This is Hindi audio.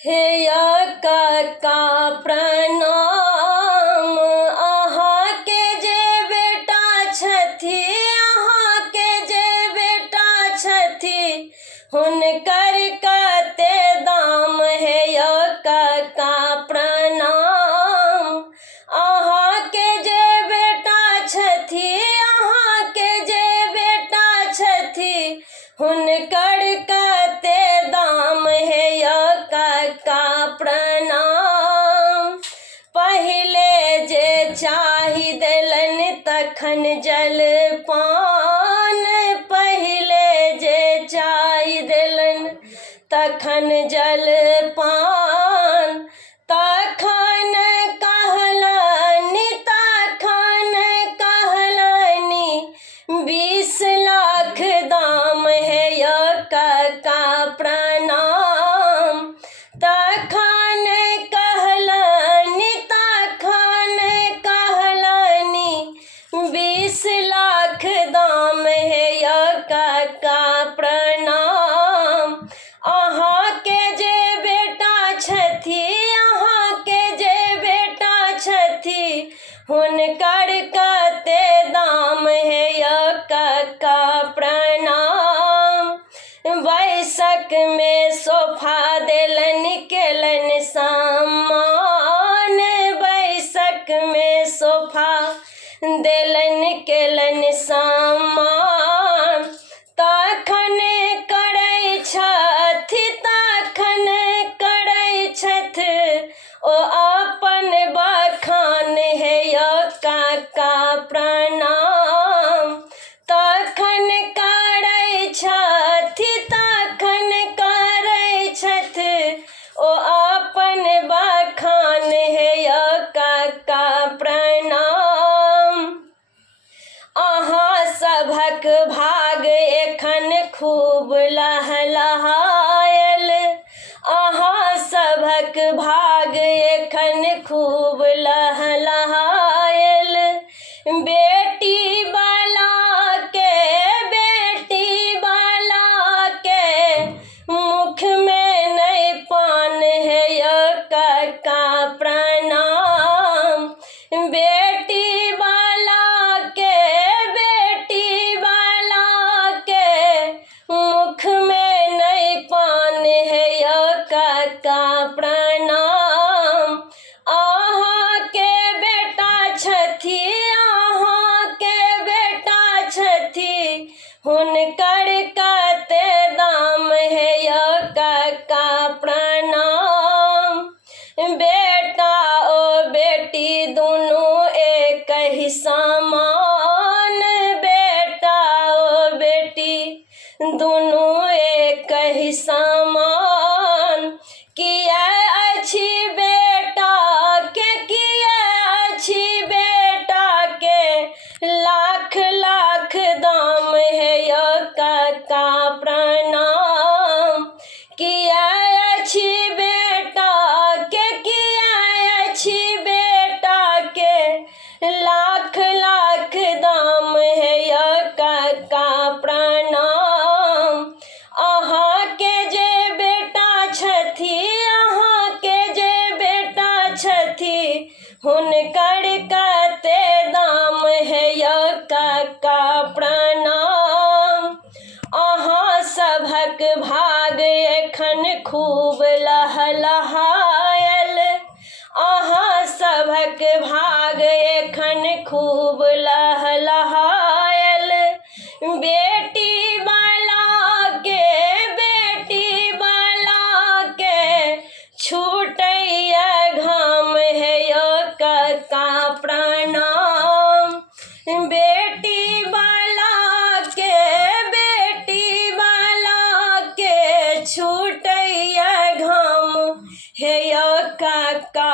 हे काका प्रणाम, अहाँके जे बेटा छथि, अहाँके जे बेटा छथि, हुनकर कते दाम। हे काका प्रणाम, अहाँके जे बेटा छथि, अहाँके जे बेटा छथि, हुनकर कते दाम। हे काका प्रणाम, पहिले जे चाहि देलनि तखन जलपान, पहिले जे चाहि देलनि तखन जलपान, तखन कहलनि 20 लाख दाम। हे काका प्रणाम, तखन कहलनि 20 लाख दाम। हे काका प्रणाम, अहाँके जे बेटा छथि, अहाँके जे बेटा छथि, हुनकर कते दाम। हे काका प्रणाम, बैसकमे सोफा देलनि केलनि सामान, बैसकमे सोफा देलनि केलनि सामान, तखन करै छथि, तखन करै छथि ओ अपन बखान। हे काका प्रणाम, तखन करै छथि, तखन करै छथि ओ अपन बखान। हे काका प्रणाम, अहाँ सभक भाग एखन खूब लहलहायल, अहाँ सभक भाग एखन खूब लहलहायल, बेटी वाला के मुख में नहीं पान। हे काका प्रणाम, बेटी वाला के मुख में नहीं पान। हे काका प्रणाम, अहाँके बेटा छथि, अहाँके बेटा छथि, हुनकर कते दाम। हे काका प्रणाम, बेटा ओ बेटी दुनू एक ही समान, बेटा ओ बेटी दुनू एक ही समान, किया अछि बेटा के, किया अछि बेटा के लाख लाख दाम। हे काका प्रणाम, किया अछि बेटा के, किया अछि बेटा के लाख लाख दाम। हे काका प्रणाम, अहाँके जे बेटा छथि, अहाँके जे बेटा छथि, हुनकर कते दाम। हे काका प्रणाम, अहाँ सभक भाग एखन खूब लहलहायल, अहाँ सभक भाग एखन खूब लहलहायल, बेटी वाला के छूटैया घाम। हे काका प्रणाम, बेटी वाला के छूटैया घाम। हे काका